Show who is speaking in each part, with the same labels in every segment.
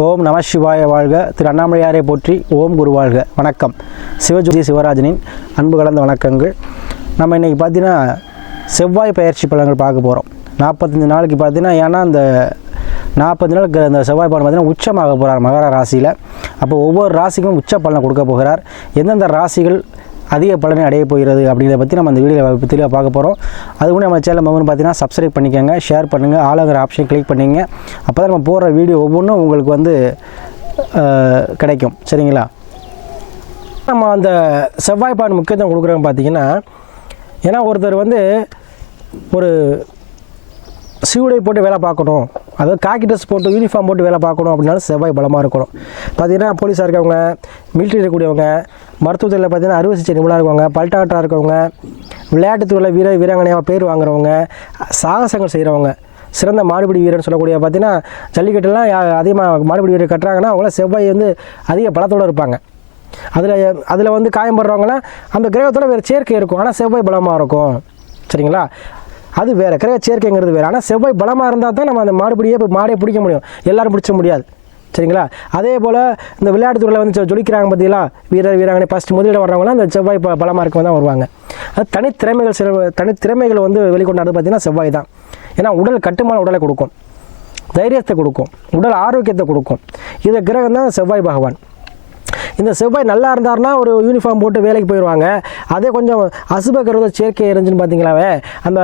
Speaker 1: ஓம் நம சிவாய வாழ்க. திரு அண்ணாமலையாரை போற்றி ஓம் குரு வாழ்க. வணக்கம். சிவஜோதி சிவராஜனின் அன்பு கலந்த வணக்கங்கள். நம்ம இன்றைக்கி பார்த்தீங்கன்னா செவ்வாய் பயிற்சி பலன்கள் பார்க்க போகிறோம் நாற்பத்தஞ்சு நாளைக்கு பார்த்தீங்கன்னா ஏன்னா அந்த நாற்பது நாளுக்கு அந்த செவ்வாய் பலன் பார்த்தீங்கன்னா உச்சமாக போகிறார் மகர ராசியில். அப்போ ஒவ்வொரு ராசிக்கும் உச்ச பலனை கொடுக்க போகிறார். எந்தெந்த ராசிகள் அதிக பலனை அடைய போகிறது அப்படிங்கிறத பற்றி நம்ம அந்த வீடியோவில் தெளிவாக பார்க்க போகிறோம் அது கூட நம்ம சேனல் மகன் பார்த்தீங்கன்னா சப்ஸ்கிரைப் பண்ணிக்கோங்க ஷேர் பண்ணுங்கள் ஆளுங்கிற ஆப்ஷன் கிளிக் பண்ணிங்க அப்போ தான் நம்ம போடுற வீடியோ ஒவ்வொன்றும் உங்களுக்கு வந்து கிடைக்கும். சரிங்களா? நம்ம அந்த செவ்வாய்ப்பாடு முக்கியத்துவம் கொடுக்குறோம் பார்த்தீங்கன்னா ஏன்னா ஒருத்தர் வந்து ஒரு சீவுடை போட்டு வேலை பார்க்கணும். அதாவது காக்கி ட்ரெஸ் போட்டு யூனிஃபார்ம் போட்டு வேலை பார்க்கணும் அப்படின்னாலும் செவ்வாய் பலமாக இருக்கணும். பார்த்தீங்கன்னா போலீஸாக இருக்கவங்க மிலிட்ரி இருக்கக்கூடியவங்க மருத்துவத்துறையில் பார்த்தீங்கன்னா அறுவை சிகிச்சை நிபுணராக இருக்கவங்க பல்டாக்டராக இருக்கவங்க விளையாட்டுத்துறையில் வீர வீராங்கனையாக பேர் வாங்குறவங்க சாகசங்கள் செய்கிறவங்க சிறந்த மாடுபிடி வீரர்னு சொல்லக்கூடிய பார்த்தீங்கன்னா ஜல்லிக்கட்டுலாம் அதிகமாக மாடுபிடி வீரர் கட்டுறாங்கன்னா அவங்கள செவ்வாய் வந்து அதிக பலத்தோடு இருப்பாங்க. அதில் அதில் வந்து காயப்படுறவங்களாம் அந்த கிரகத்தோட வேறு சேர்க்கை இருக்கும். ஆனால் செவ்வாய் பலமாக இருக்கும். சரிங்களா? அது வேறு. கிரக சேர்க்கைங்கிறது வேறு. ஆனால் செவ்வாய் பலமாக இருந்தால் தான் நம்ம அந்த மாடுபிடியே போய் மாடே பிடிக்க முடியும். எல்லோரும் பிடிச்ச முடியாது. சரிங்களா? அதே போல் இந்த விளையாட்டுத்துறையில் வந்து ஜொலிக்கிறாங்க பார்த்தீங்களா வீரர் வீராங்கனை ஃபஸ்ட் முதலிடம் வர்றவங்களாம் அந்த செவ்வாய் ப பலமாக தான் வருவாங்க. அது தனித்திறமைகள் சில தனித்திறமைகள் வந்து வெளிக்கொண்டாது பார்த்தீங்கன்னா செவ்வாய் தான். ஏன்னா உடல் கட்டுமான உடலை கொடுக்கும். தைரியத்தை கொடுக்கும். உடல் ஆரோக்கியத்தை கொடுக்கும். இதை கிரகம் தான் செவ்வாய் பகவான். இந்த செவ்வாய் நல்லா இருந்தார்னா ஒரு யூனிஃபார்ம் போட்டு வேலைக்கு போயிடுவாங்க அதே கொஞ்சம் அசுப கருத சேர்க்கை இருந்துச்சுன்னு பார்த்தீங்களாவே அந்த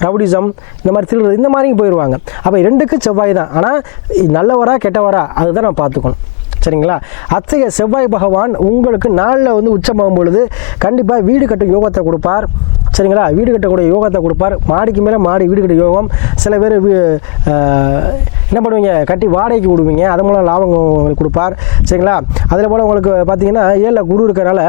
Speaker 1: ரவுடிசம் இந்த மாதிரி திருடுறது இந்த மாதிரியும் போயிடுவாங்க அப்போ ரெண்டுக்கும் செவ்வாய் தான். ஆனால் நல்லவரா கெட்டவரா அதுதான் நான் பார்த்துக்கணும். சரிங்களா? அத்தகைய செவ்வாய் பகவான் உங்களுக்கு நாளில் வந்து உச்சமாகும் பொழுது கண்டிப்பாக வீடு கட்டும் யோகத்தை கொடுப்பார். சரிங்களா? வீடு கட்டக்கூடிய யோகத்தை கொடுப்பார். மாடிக்கு மேலே மாடி வீடு கட்ட யோகம். சில பேர் வீ- என்ன பண்ணுவீங்க? கட்டி வாடகைக்கு விடுவீங்க அது மூலம் லாபம் உங்களுக்கு கொடுப்பார். சரிங்களா? அதில் போல் உங்களுக்கு பார்த்தீங்கன்னா ஏழில் குரு இருக்கிறனால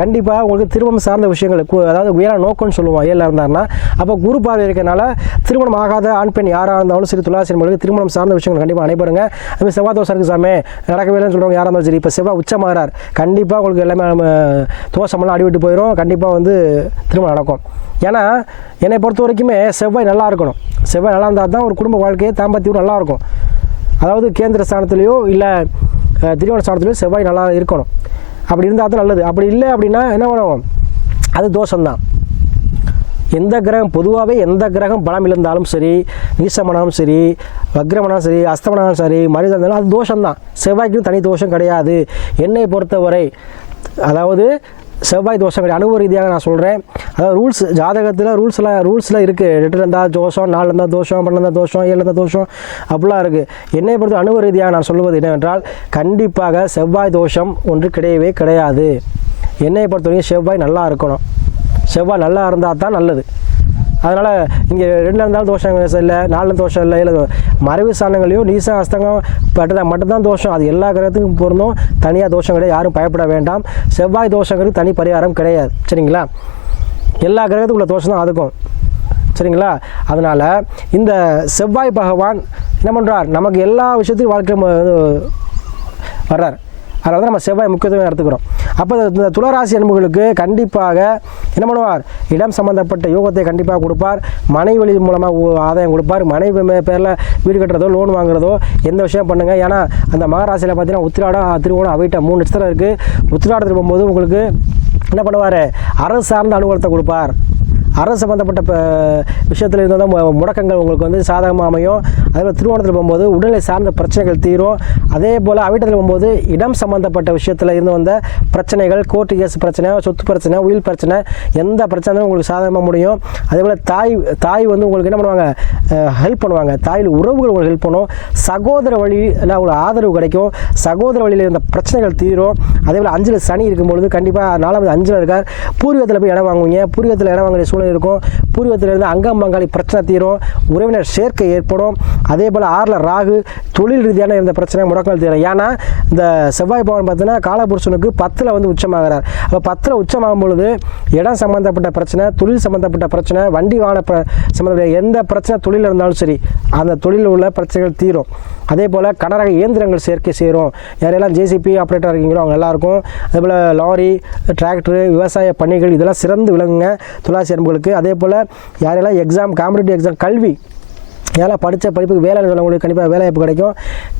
Speaker 1: கண்டிப்பாக உங்களுக்கு திருமணம் சார்ந்த விஷயங்கள் அதாவது உயர நோக்கம்னு சொல்லுவோம் ஏழில் இருந்தாருன்னா. அப்போ குரு பார்வை இருக்கிறனால திருமணம் ஆகாத ஆண் பெண் யாராக இருந்தாலும் சரி துளாசிரியர்களுக்கு திருமணம் சார்ந்த விஷயங்கள் கண்டிப்பாக நடைபெறுங்க. அதுமாதிரி செவ்வாய் தோசை இருக்குது சாமி. நடக்கவே இல்லைன்னு சொல்கிறவங்க யாராக இருந்தாலும் சரி இப்போ செவ்வாய் உச்சமாகிறார். கண்டிப்பாக உங்களுக்கு எல்லாமே நம்ம தோசமெல்லாம் அடிவிட்டு போயிடும் கண்டிப்பாக வந்து திருமணம் நடக்கும். ஏன்னா என்னை பொறுத்த வரைக்குமே செவ்வாய் நல்லா இருக்கணும். செவ்வாய் நல்லா இருந்தால் தான் ஒரு குடும்ப வாழ்க்கையே தாம்பத்தியம் நல்லா இருக்கும். அதாவது கேந்திர ஸ்தானத்துலேயோ இல்லை அஹ், ஸ்தானத்துலேயோ செவ்வாய் நல்லா இருக்கணும். அப்படி இருந்தால் தான் நல்லது. அப்படி இல்லை அப்படின்னா என்ன பண்ணுவோம்? அது தோஷம்தான். எந்த கிரகம் பொதுவாகவே எந்த கிரகம் பலம் இழந்தாலும் சரி நீசமனாலும் சரி வக்ரமனாலும் சரி அஸ்தமனாலும் சரி மனிதன் இருந்தாலும் அது தோஷம்தான். செவ்வாய்க்கு தனி தோஷம் கிடையாது. என்னை பொறுத்தவரை அதாவது செவ்வாய் தோஷம் கிடையாது அனுபவ ரீதியாக நான் சொல்கிறேன் அதாவது ரூல்ஸ் ஜாதகத்தில் ரூல்ஸ்லாம் ரூல்ஸில் இருக்குது ரெட்டில் இருந்தால் தோஷம் நாலு இருந்தால் தோஷம் பன்னெண்டு இருந்தால் தோஷம் ஏழு இருந்தால் தோஷம் அப்படிலாம் இருக்குது என்னை பொறுத்த அனுபவ ரீதியாக நான் சொல்வது என்னவென்றால் கண்டிப்பாக செவ்வாய் தோஷம் ஒன்று கிடையவே கிடையாது. என்னை பொறுத்தவரைக்கும் செவ்வாய் நல்லா இருக்கணும். செவ்வாய் நல்லா இருந்தால் தான் நல்லது. அதனால் இங்கே ரெண்டில் இருந்தாலும் தோஷம் இல்லை நாலு தோஷம் இல்லை இல்லை மறைவு சாணங்களையும் நீசம் அஸ்தங்கம் பட்டதான் மட்டும்தான் தோஷம். அது எல்லா கிரகத்துக்கும் பொருந்தும். தனியாக தோஷம் கிடையாது. யாரும் பயப்பட வேண்டாம். செவ்வாய் தோஷங்கிறது தனி பரிகாரம் கிடையாது. சரிங்களா? எல்லா கிரகத்துக்குள்ள தோஷம் தான் அதுக்கும் சரிங்களா? அதனால் இந்த செவ்வாய் பகவான் என்ன பண்ணுறார் நமக்கு எல்லா விஷயத்தையும் வாழ்க்கை வர்றார். அதனால தான் நம்ம செவ்வாய் முக்கியத்துவம் எடுத்துக்கிறோம். அப்போ இந்த துளராசி அன்புகளுக்கு கண்டிப்பாக என்ன பண்ணுவார்? இடம் சம்மந்தப்பட்ட யோகத்தை கண்டிப்பாக கொடுப்பார். மனை வழி மூலமாக ஆதாயம் கொடுப்பார். மனைவி பேரில் வீடு கட்டுறதோ லோன் வாங்குறதோ எந்த விஷயம் பண்ணுங்கள் ஏன்னா அந்த மகராசியில் பார்த்தீங்கன்னா உத்திராடம் திருவோணம் அவைட்டா மூணு நட்சத்திரம் இருக்குது உத்திராடத்தில் போகும்போது உங்களுக்கு என்ன பண்ணுவார்? அரசு சார்ந்த அனுகூலத்தை கொடுப்பார். அரசு சம்மந்தப்பட்ட விஷயத்தில் இருந்து தான் முடக்கங்கள் உங்களுக்கு வந்து சாதகமாக அமையும். அதே போல் திருவோணத்தில் போகும்போது உடல்நிலை சார்ந்த பிரச்சனைகள் தீரும். அதே போல் அவிட்டத்தில் போகும்போது இடம் சம்மந்தப்பட்ட விஷயத்தில் இருந்து வந்த பிரச்சனைகள் கோர்ட்டு கேஸ் பிரச்சனை சொத்து பிரச்சனை உயில் பிரச்சனை எந்த பிரச்சனையும் உங்களுக்கு சாதகமாக முடியும். அதே போல் தாய் தாய் வந்து உங்களுக்கு என்ன பண்ணுவாங்க? ஹெல்ப் பண்ணுவாங்க. தாயில் உறவுகள் உங்களுக்கு ஹெல்ப் பண்ணும். சகோதர வழியில் உங்களுக்கு ஆதரவு கிடைக்கும். சகோதர வழியில் இருந்த பிரச்சனைகள் தீரும். அதே போல் அஞ்சில் சனி இருக்கும்பொழுது கண்டிப்பாக நாலாவது அஞ்சில் இருக்கார். பூர்வீகத்தில் போய் இடம் வாங்குவீங்க. பூர்வீகத்தில் இடம் வாங்குற சூழ்நிலை இருக்கும். பூர்வீகத்தில் இருந்து அங்கம் பங்காளி பிரச்சனை தீரும். உறவினர் சேர்க்கை ஏற்படும். அதே போல் ஆறில் ராகு தொழில் ரீதியான இருந்த பிரச்சனை முடக்கங்கள் தீரும். ஏன்னா இந்த செவ்வாய் பவன் பார்த்தீங்கன்னா காலபுருஷனுக்கு பத்தில் வந்து உச்சமாகிறார். அப்போ பத்தில் உச்சமாகும் பொழுது இடம் சம்மந்தப்பட்ட பிரச்சனை தொழில் சம்மந்தப்பட்ட பிரச்சனை வண்டி வாகன பிர சம்மந்தப்பட்ட எந்த பிரச்சனை தொழில் இருந்தாலும் சரி அந்த தொழிலில் உள்ள பிரச்சனைகள் தீரும். அதே போல் கனரக இயந்திரங்கள் சேர்க்கை சேரும் யாரெல்லாம் ஜேசிபி ஆப்ரேட்டர் இருக்கீங்களோ அவங்க எல்லாருக்கும். அதே போல் லாரி டிராக்டரு விவசாய பணிகள் இதெல்லாம் சிறந்து விளங்குங்க. துளாசி அன்புகளுக்கு அதே போல் யாரெல்லாம் எக்ஸாம் காம்படிட்டிவ் எக்ஸாம் கல்வி ஏன்னா படித்த படிப்புக்கு வேலை உங்களுக்கு கண்டிப்பாக வேலைவாய்ப்பு கிடைக்கும்.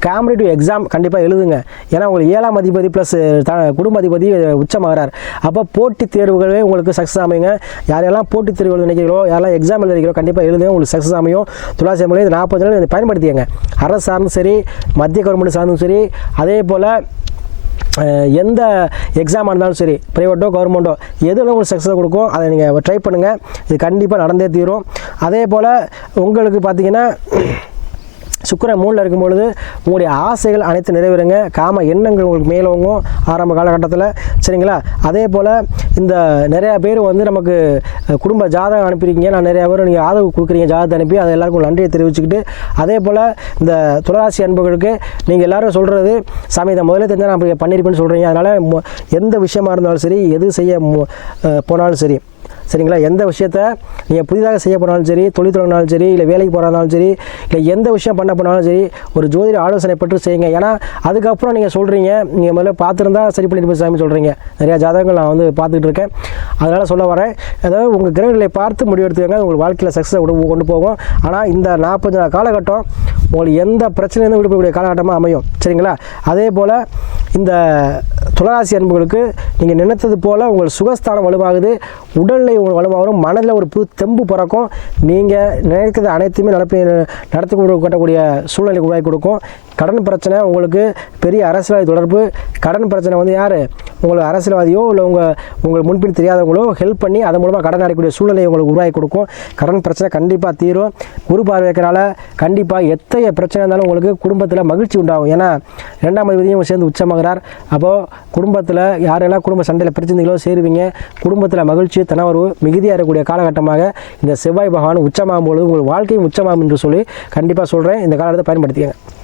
Speaker 1: காம்படிட்டிவ் எக்ஸாம் கண்டிப்பாக எழுதுங்க. ஏன்னா உங்களுக்கு ஏழாம் அதிபதி ப்ளஸ் த குடும்ப அதிபதி உச்சமாகிறார். அப்போ போட்டித் தேர்வுகளே உங்களுக்கு சக்ஸஸ் அமைங்க யாரெல்லாம் போட்டித் தேர்வுகள் நினைக்கிறீங்களோ யாரெல்லாம் எக்ஸாம் எழுதுறீங்களோ கண்டிப்பாக எழுதுங்க. உங்களுக்கு சக்ஸஸ் அமையும். துளாசி மொழி நாற்பது நாள் இதை அரசு சார்ந்தும் சரி மத்திய கவர்மெண்ட் சார்ந்தும் சரி அதே போல் எந்த எக்ஸாமாக இருந்தாலும் சரி ப்ரைவேட்டோ கவர்மெண்ட்டோ எதில் உங்களுக்கு சக்ஸஸ் கொடுக்கும் அதை நீங்கள் ட்ரை பண்ணுங்கள் இது கண்டிப்பாக நடந்தே தீரும். அதே போல் உங்களுக்கு பார்த்தீங்கன்னா சுக்கரன் மூணில் இருக்கும் பொழுது உங்களுடைய ஆசைகள் அனைத்து நிறைவேறுங்க. காம எண்ணங்கள் உங்களுக்கு மேலோங்கும் ஆரம்ப காலகட்டத்தில். சரிங்களா? அதே போல் இந்த நிறையா பேர் வந்து நமக்கு குடும்ப ஜாதகம் அனுப்பியிருக்கீங்க. நான் நிறையா பேர் நீங்கள் ஆதரவு கொடுக்குறீங்க. ஜாதகத்தை அனுப்பி அதை எல்லாருக்கும் நன்றியை தெரிவிச்சுக்கிட்டு அதே போல் இந்த துளராசி அன்புகளுக்கு நீங்கள் எல்லோரும் சொல்கிறது சாமி இதை முதல்ல தெரிஞ்சால் நான் அப்படி பண்ணியிருப்பேன்னு சொல்கிறீங்க அதனால் எந்த விஷயமா இருந்தாலும் சரி எது செய்ய மு- போனாலும் சரி சரிங்களா? எந்த விஷயத்த நீங்கள் புதிதாக செய்ய போனாலும் சரி தொழில் தொடங்கினாலும் சரி இல்லை வேலைக்கு போகிறதாலும் சரி இல்லை எந்த விஷயம் பண்ண போனாலும் சரி ஒரு ஜோதிட ஆலோசனை பெற்று செய்யுங்க. ஏன்னா அதுக்கப்புறம் நீங்கள் சொல்கிறீங்க நீங்கள் முதல்ல பார்த்துருந்தா சரி பண்ணிட்டு சாமி சொல்கிறீங்க நிறையா ஜாதகங்கள் நான் வந்து பார்த்துக்கிட்டு இருக்கேன். அதனால் சொல்ல வரேன் அதாவது உங்கள் கிரகங்களை பார்த்து முடிவெடுத்துக்கங்க. உங்கள் வாழ்க்கையில் சக்ஸஸ் கொண்டு போகும். ஆனால் இந்த நாற்பது நாள் காலகட்டம் உங்களுக்கு எந்த பிரச்சனையும் விடுபடக்கூடிய காலகட்டமாக அமையும்? சரிங்களா? அதே போல் இந்த துளராசி அன்புகளுக்கு நீங்கள் நினைத்தது போல் உங்கள் சுகஸ்தானம் வலுவாகுது. உடல்நிலை உங்களுக்கு வலுவாகும் மனதில் ஒரு புது தெம்பு பிறக்கும். நீங்கள் நினைக்கிறது அனைத்துமே நடப்பி நடத்தி கொடுக்கக்கூடிய சூழ்நிலை உருவாக்கி கொடுக்கும். கடன் பிரச்சனை உங்களுக்கு பெரிய அரசியல்வாதி தொடர்பு. கடன் பிரச்சனை வந்து யார்? உங்களுக்கு அரசியல்வாதியோ இல்லை உங்கள் உங்களுக்கு முன்பின் தெரியாதவங்களோ ஹெல்ப் பண்ணி அதன் மூலமாக கடன் அடைக்கக்கூடிய சூழ்நிலையை உங்களுக்கு உருவாக்கி கொடுக்கும். கடன் பிரச்சனை கண்டிப்பாக தீரும். குரு பார்வைக்கிறனால கண்டிப்பாக எத்தகைய பிரச்சனை இருந்தாலும் உங்களுக்கு குடும்பத்தில் மகிழ்ச்சி உண்டாகும். ஏன்னா ரெண்டாம் அதிபதியும் சேர்ந்து உச்சமாகிறார். அப்போது குடும்பத்தில் யாரெல்லாம் குடும்ப சண்டையில் பிரச்சனைகளோ சேருவீங்க குடும்பத்தில் மகிழ்ச்சி தனவரவு மிகுதியாக இருக்கக்கூடிய காலகட்டமாக இந்த செவ்வாய் பகவான் உச்சமாகும் பொழுது உங்கள் வாழ்க்கையும் உச்சமாகும் என்று சொல்லி கண்டிப்பாக சொல்கிறேன் இந்த காலத்தை பயன்படுத்திக்கங்க.